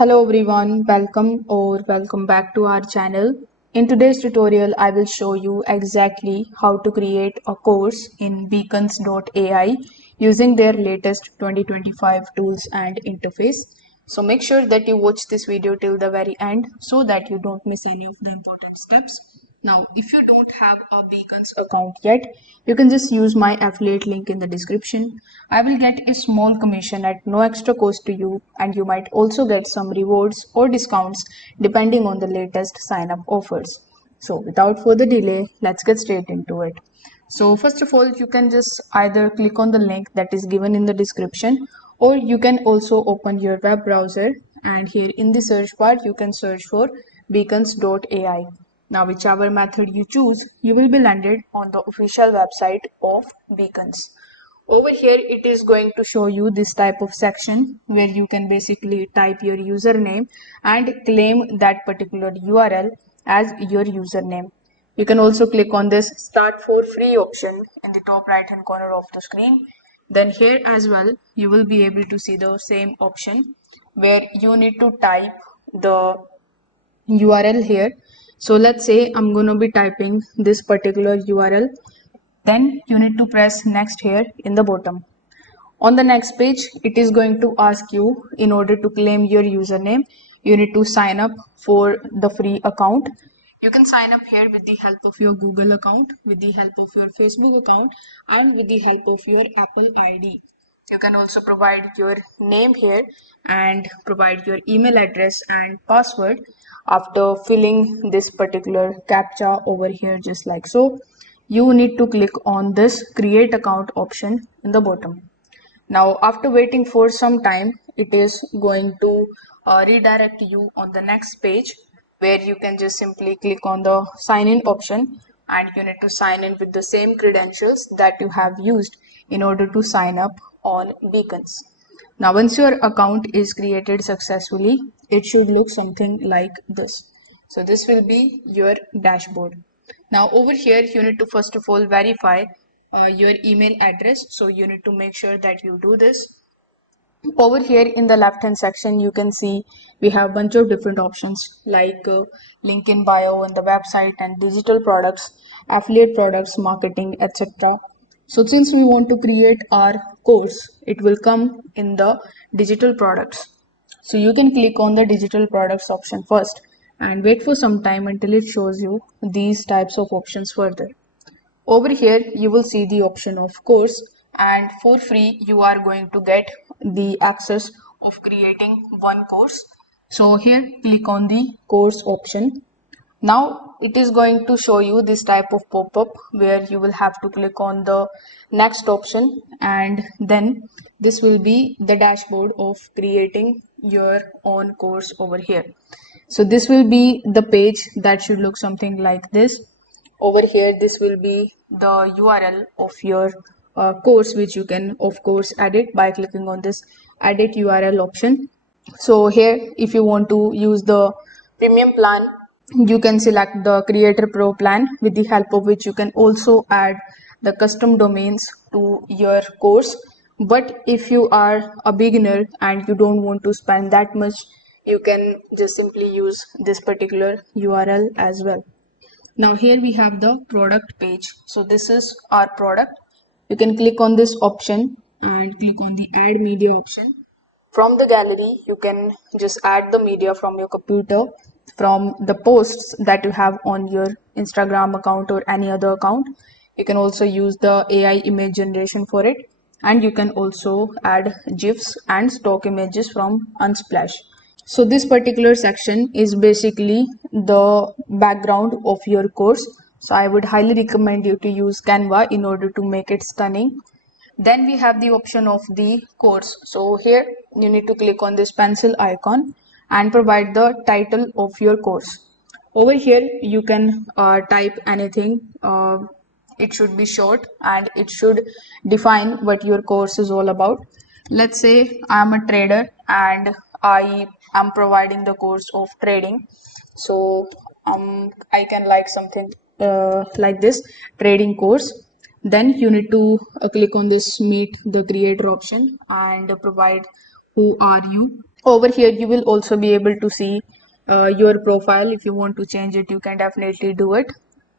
Hello everyone, welcome back to our channel. In today's tutorial, I will show you exactly how to create a course in Beacons.ai using their latest 2025 tools and interface. So make sure that you watch this video till the very end so that you don't miss any of the important steps. Now, if you don't have a Beacons account yet, you can just use my affiliate link in the description. I will get a small commission at no extra cost to you, and you might also get some rewards or discounts depending on the latest sign up offers. So, without further delay, let's get straight into it. So, first of all, you can just either click on the link that is given in the description, or you can also open your web browser, and here in the search bar, you can search for beacons.ai. Now, whichever method you choose, you will be landed on the official website of Beacons. Over here, it is going to show you this type of section where you can basically type your username and claim that particular URL as your username. You can also click on this start for free option in the top right hand corner of the screen. Then here as well, you will be able to see the same option where you need to type the URL here. So let's say I'm going to be typing this particular URL. Then you need to press next here in the bottom. On the next page, it is going to ask you, in order to claim your username, you need to sign up for the free account. You can sign up here with the help of your Google account, with the help of your Facebook account, and with the help of your Apple ID. You can also provide your name here and provide your email address and password after filling this particular captcha over here, just like so. You need to click on this create account option in the bottom. Now, after waiting for some time, it is going to redirect you on the next page where you can just simply click on the sign in option, and you need to sign in with the same credentials that you have used in order to sign up on Beacons. Now, once your account is created successfully, it should look something like this. So this will be your dashboard. Now over here, you need to first of all verify your email address. So you need to make sure that you do this. Over here in the left hand section, you can see we have a bunch of different options like link in bio and the website and digital products, affiliate products, marketing, etc. So since we want to create our course, it will come in the digital products. So you can click on the digital products option first and wait for some time until it shows you these types of options further. Over here, you will see the option of course, and for free, you are going to get the access of creating one course. So here, click on the course option. Now it is going to show you this type of pop-up where you will have to click on the next option, and then this will be the dashboard of creating your own course over here. So this will be the page that should look something like this. Over here, this will be the URL of your course, which you can of course edit by clicking on this edit URL option. So here, if you want to use the premium plan, you can select the creator pro plan, with the help of which you can also add the custom domains to your course. But if you are a beginner and you don't want to spend that much, you can just simply use this particular URL as well. Now here we have the product page. So this is our product. You can click on this option and click on the add media option. From the gallery, you can just add the media from your computer, from the posts that you have on your Instagram account or any other account. You can also use the AI image generation for it, and you can also add GIFs and stock images from Unsplash. So this particular section is basically the background of your course. So I would highly recommend you to use Canva in order to make it stunning. Then we have the option of the course. So here you need to click on this pencil icon and provide the title of your course. Over here you can type anything. It should be short and it should define what your course is all about. Let's say I am a trader and I am providing the course of trading. So I can like something like this trading course. Then you need to click on this meet the creator option and provide who are you. Over here you will also be able to see your profile. If you want to change it, you can definitely do it.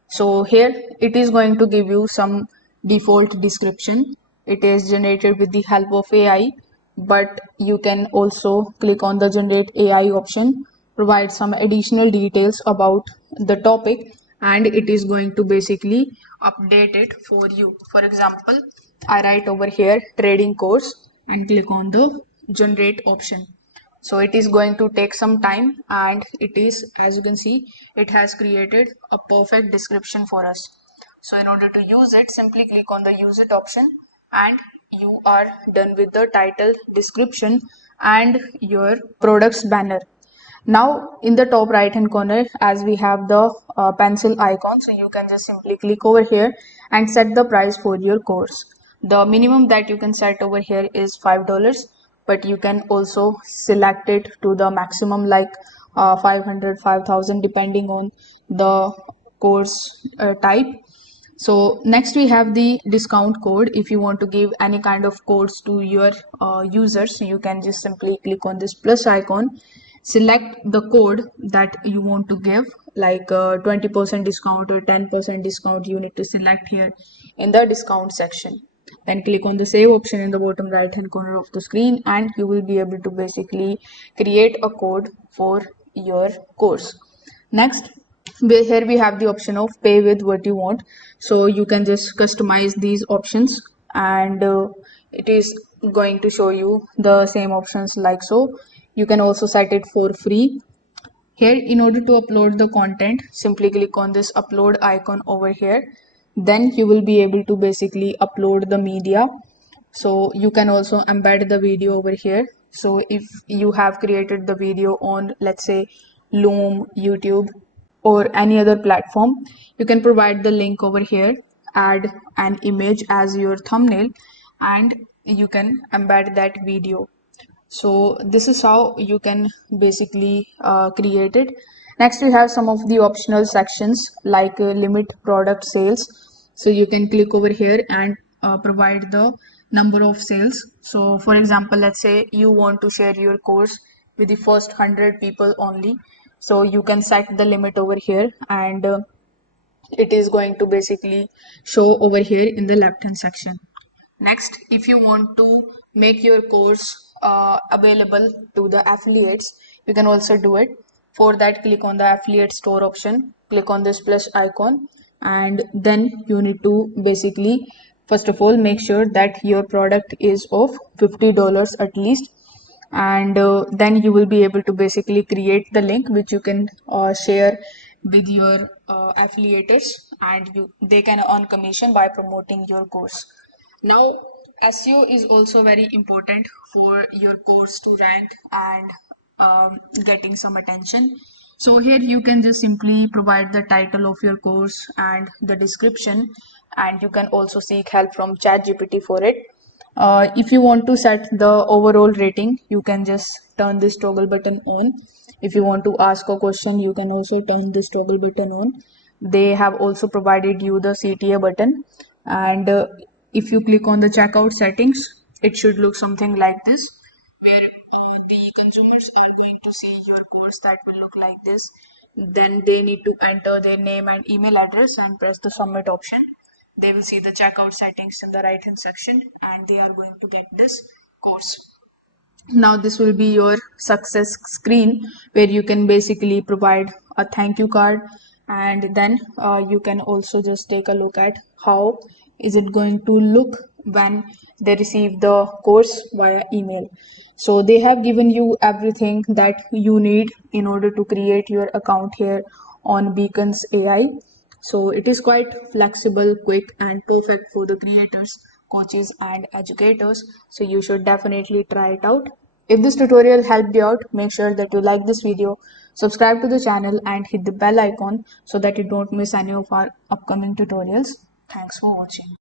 So here it is going to give you some default description. It is generated with the help of AI, but you can also click on the generate AI option, provide some additional details about the topic, and it is going to basically update it for you. For example, I write over here trading course and click on the generate option. So it is going to take some time, and it is, as you can see, it has created a perfect description for us. So in order to use it, simply click on the use it option, and you are done with the title, description, and your products banner. Now in the top right hand corner, as we have the pencil icon, so you can just simply click over here and set the price for your course. The minimum that you can set over here is $5, but you can also select it to the maximum, like 500, 5,000, depending on the course type. So next we have the discount code. If you want to give any kind of codes to your users, you can just simply click on this plus icon, select the code that you want to give, like 20% discount or 10% discount. You need to select here in the discount section. Then click on the save option in the bottom right hand corner of the screen, and you will be able to basically create a code for your course. Next, here we have the option of pay with what you want. So you can just customize these options, and it is going to show you the same options like so. You can also set it for free. Here, in order to upload the content, simply click on this upload icon over here. Then you will be able to basically upload the media. So you can also embed the video over here. So if you have created the video on, let's say, Loom, YouTube, or any other platform, you can provide the link over here, add an image as your thumbnail, and you can embed that video. So this is how you can basically create it. Next, we have some of the optional sections, like limit product sales. So you can click over here and provide the number of sales. So for example, let's say you want to share your course with the first 100 people only. So you can set the limit over here, and it is going to basically show over here in the left hand section. Next, if you want to make your course available to the affiliates, you can also do it. For that, click on the affiliate store option, click on this plus icon, and then you need to basically, first of all, make sure that your product is of $50 at least, and then you will be able to basically create the link which you can share with your affiliates, and they can earn commission by promoting your course. Now, SEO is also very important for your course to rank and getting some attention. So here you can just simply provide the title of your course and the description, and you can also seek help from ChatGPT for it. If you want to set the overall rating, you can just turn this toggle button on. If you want to ask a question, you can also turn this toggle button on. They have also provided you the CTA button, and if you click on the checkout settings, it should look something like this, where the consumers are going to see your course that will look like this. Then they need to enter their name and email address and press the submit option. They will see the checkout settings in the right hand section, and they are going to get this course. Now this will be your success screen, where you can basically provide a thank you card, and then you can also just take a look at how is it going to look when they receive the course via email. So they have given you everything that you need in order to create your account here on Beacons AI. So it is quite flexible, quick, and perfect for the creators, coaches, and educators. So you should definitely try it out. If this tutorial helped you out, make sure that you like this video, subscribe to the channel, and hit the bell icon so that you don't miss any of our upcoming tutorials. Thanks for watching.